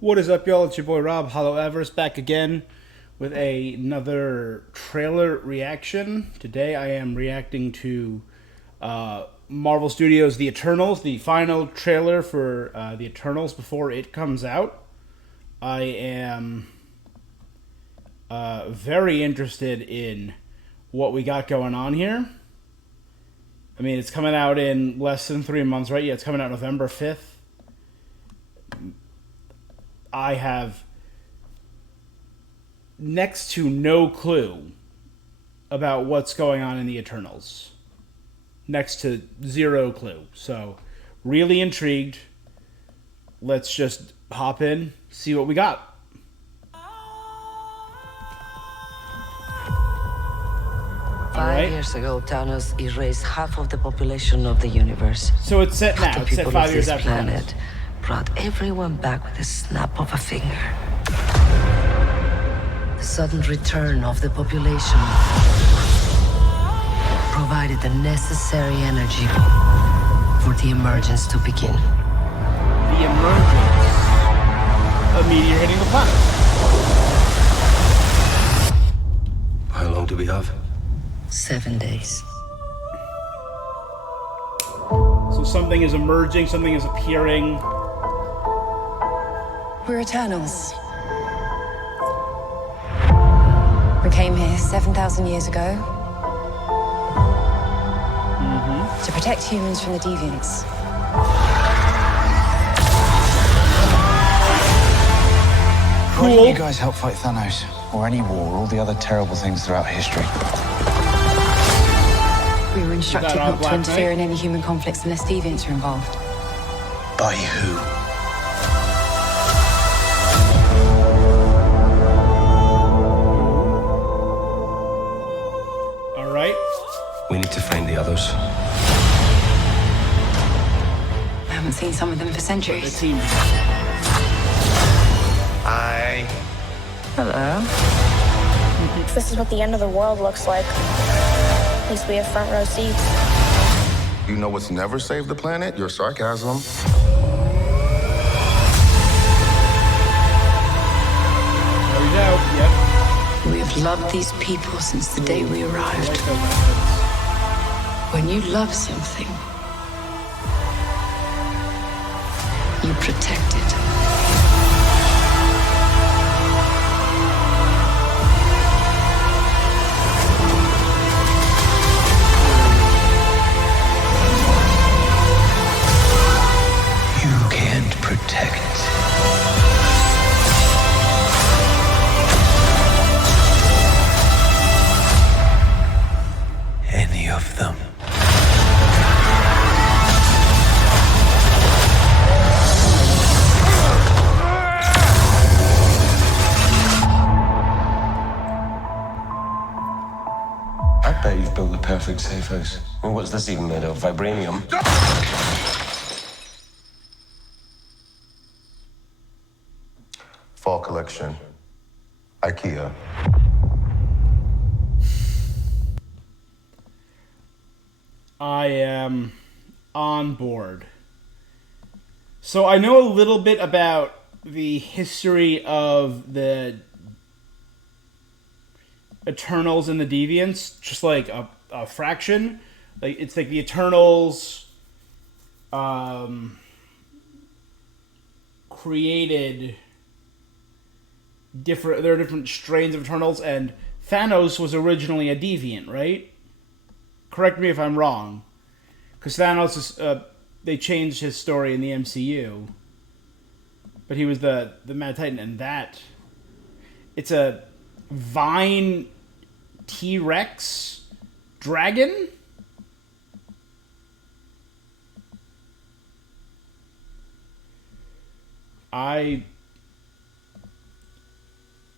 What is up, y'all? It's your boy Rob Hollow Everest back again with another trailer reaction. Today I am reacting to Marvel Studios' The Eternals, the final trailer for The Eternals before it comes out. I am very interested in what we got going on here. I mean, it's coming out in less than 3 months, right? Yeah, it's coming out November 5th. I have next to no clue about what's going on in the Eternals. Next to zero clue. So, really intrigued. Let's just hop in, see what we got. 5 years ago, Thanos erased half of the population of the universe. So it's set now. The It's set people 5 of years this after planet Thanos. brought everyone back with a snap of a finger. The sudden return of the population provided the necessary energy for the emergence to begin. The emergence of meteor hitting the planet. How long do we have? 7 days. So something is emerging, something is appearing. We're Eternals. We came here 7,000 years ago to protect humans from the deviants. Why didn't you guys help fight Thanos? Or any war, all the other terrible things throughout history? We were instructed Is that our not to Black interfere Knight? in any human conflicts unless deviants are involved. By who? All right. We need to find the others. I haven't seen some of them for The centuries. team. Hi. Hello. If this is what the end of the world looks like, at least we have front row seats. You know what's never saved the planet? Your sarcasm. There we go. Yep. We have loved these people since the day we I arrived. like those outfits. When you love something, you protect it. You can't protect. Any of them. I bet you've built the perfect safe house. And what's this even made of? Vibranium? Fall collection. IKEA. I am on board. So I know a little bit about the history of the Eternals and the Deviants, just like a fraction. Like it's like the Eternals created different. There are different strains of Eternals, and Thanos was originally a deviant, right? Correct me if I'm wrong, because Thanos is they changed his story in the MCU, but he was the Mad Titan, and that it's a vine T-Rex dragon.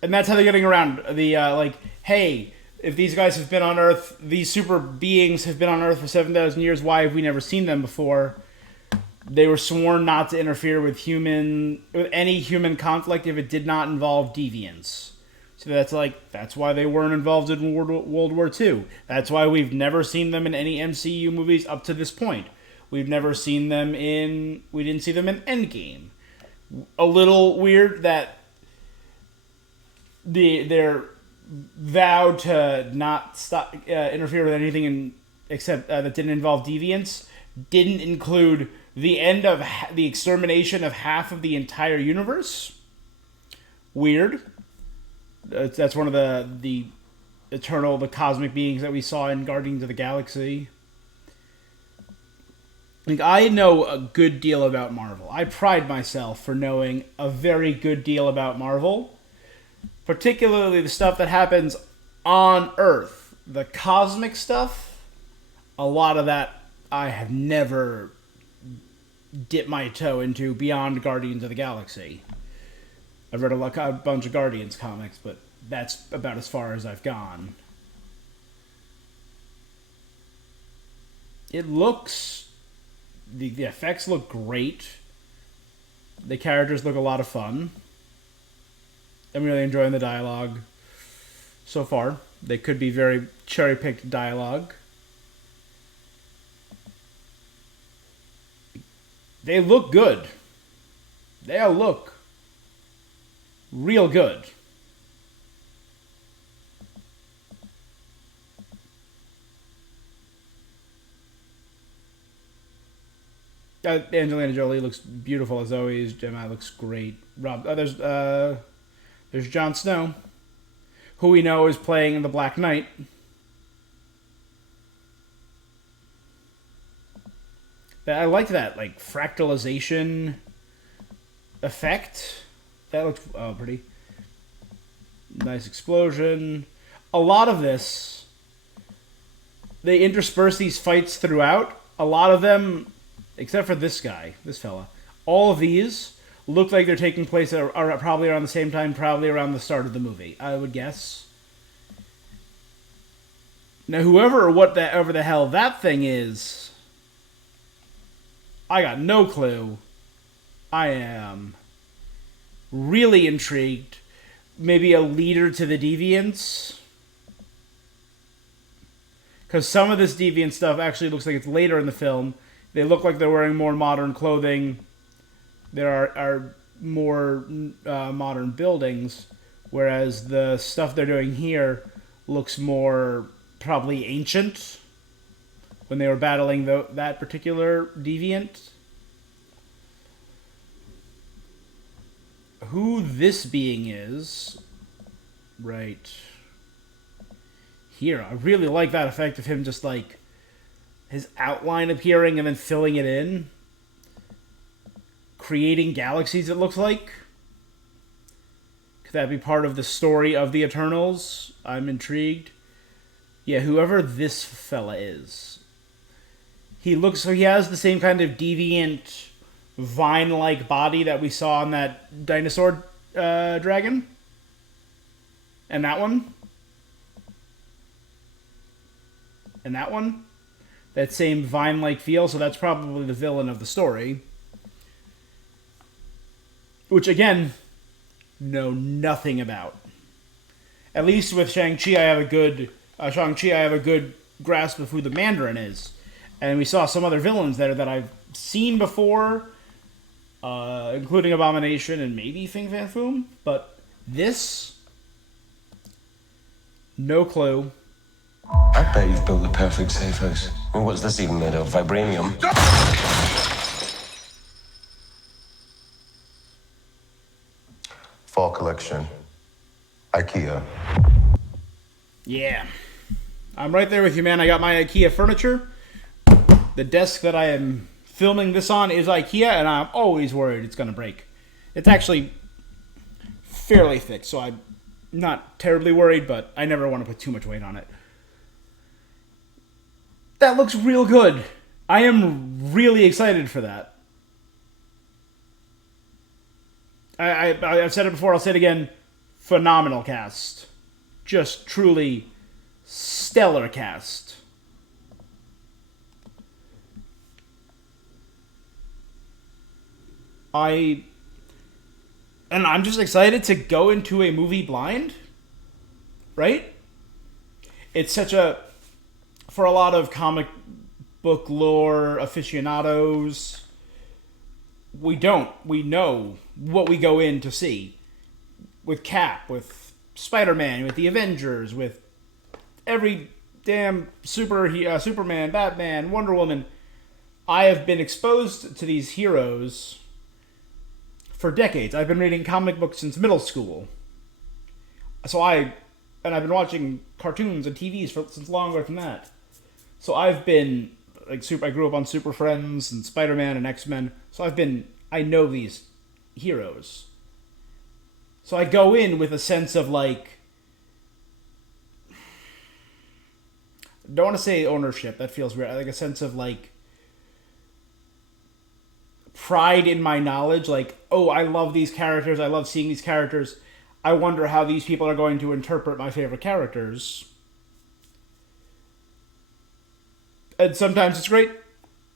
And that's how they're getting around the like, hey, if these guys have been on Earth, these super beings have been on Earth for 7,000 years, why have we never seen them before? They were sworn not to interfere with any human conflict if it did not involve deviants. So that's why they weren't involved in World War II. That's why we've never seen them in any MCU movies up to this point. We didn't see them in Endgame. a little weird that they're vowed to not stop interfere with anything except that didn't involve deviants. Didn't include the end of the extermination of half of the entire universe. Weird. That's one of the cosmic beings that we saw in Guardians of the Galaxy. Like, I know a good deal about Marvel. I pride myself for knowing a very good deal about Marvel. Particularly the stuff that happens on Earth. The cosmic stuff, a lot of that I have never dipped my toe into beyond Guardians of the Galaxy. I've read a bunch of Guardians comics, but that's about as far as I've gone. It looks... The effects look great. The characters look a lot of fun. I'm really enjoying the dialogue so far. They could be very cherry-picked dialogue. They look good. They look real good. Angelina Jolie looks beautiful as always. Gemma looks great. There's Jon Snow, who we know is playing in the Black Knight. I like that, like, fractalization effect. That looks pretty. Nice explosion. A lot of this, they intersperse these fights throughout. A lot of them, except for this guy, this fella, all of these look like they're taking place are probably around the same time, probably around the start of the movie, I would guess. Now, whoever the hell that thing is, I got no clue. I am really intrigued. Maybe a leader to the Deviants? Because some of this Deviant stuff actually looks like it's later in the film. They look like they're wearing more modern clothing. There are more modern buildings, whereas the stuff they're doing here looks more probably ancient when they were battling that particular deviant. Who this being is, right here. I really like that effect of him just like his outline appearing and then filling it in. Creating galaxies, it looks like. Could that be part of the story of the Eternals? I'm intrigued. Yeah, whoever this fella is. He has the same kind of deviant, vine-like body that we saw on that dinosaur dragon. And that one. And that one. That same vine-like feel, so that's probably the villain of the story. Which, again, know nothing about. At least with Shang-Chi, I have a good grasp of who the Mandarin is. And we saw some other villains there that I've seen before, including Abomination and maybe Fin Fang Foom. But this, no clue. I bet you've built the perfect safe house. And what's this even made of? Vibranium? Fall collection. IKEA. Yeah. I'm right there with you, man. I got my IKEA furniture. The desk that I am filming this on is IKEA, and I'm always worried it's going to break. It's actually fairly thick, so I'm not terribly worried, but I never want to put too much weight on it. That looks real good. I am really excited for that. I've said it before, I'll say it again. Phenomenal cast. Just truly stellar cast. I'm just excited to go into a movie blind. Right? It's such for a lot of comic book lore aficionados, we don't. We know what we go in to see. With Cap, with Spider-Man, with the Avengers, with every damn Superman, Batman, Wonder Woman. I have been exposed to these heroes for decades. I've been reading comic books since middle school. I've been watching cartoons and TVs since longer than that. So I've been I grew up on Super Friends and Spider-Man and X-Men. So I know these heroes. So I go in with a sense of like, don't want to say ownership, that feels weird. Like a sense of like pride in my knowledge. Like, oh, I love these characters. I love seeing these characters. I wonder how these people are going to interpret my favorite characters. And sometimes it's great.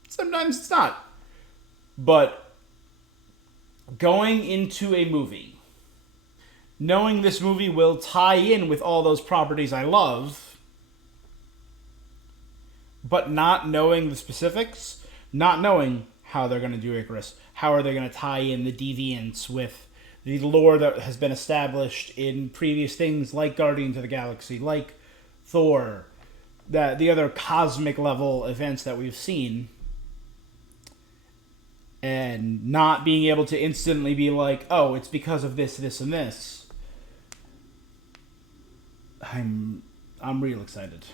Sometimes it's not. But going into a movie, knowing this movie will tie in with all those properties I love, but not knowing the specifics, not knowing how they're going to do Icarus, how are they going to tie in the deviants with the lore that has been established in previous things like Guardians of the Galaxy, like Thor, the other cosmic level events that we've seen, and not being able to instantly be like, oh, it's because of this, this, and this. I'm real excited.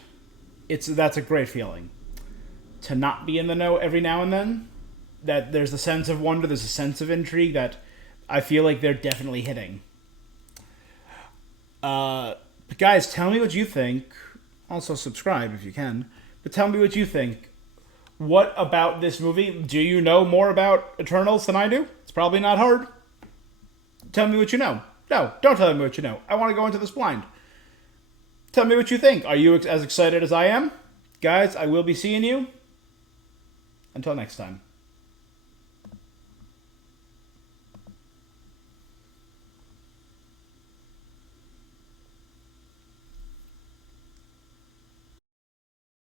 That's a great feeling. To not be in the know every now and then, that there's a sense of wonder, there's a sense of intrigue that I feel like they're definitely hitting. But guys, tell me what you think. Also subscribe if you can. But tell me what you think. What about this movie? Do you know more about Eternals than I do? It's probably not hard. Tell me what you know. No, don't tell me what you know. I want to go into this blind. Tell me what you think. Are you as excited as I am? Guys, I will be seeing you. Until next time.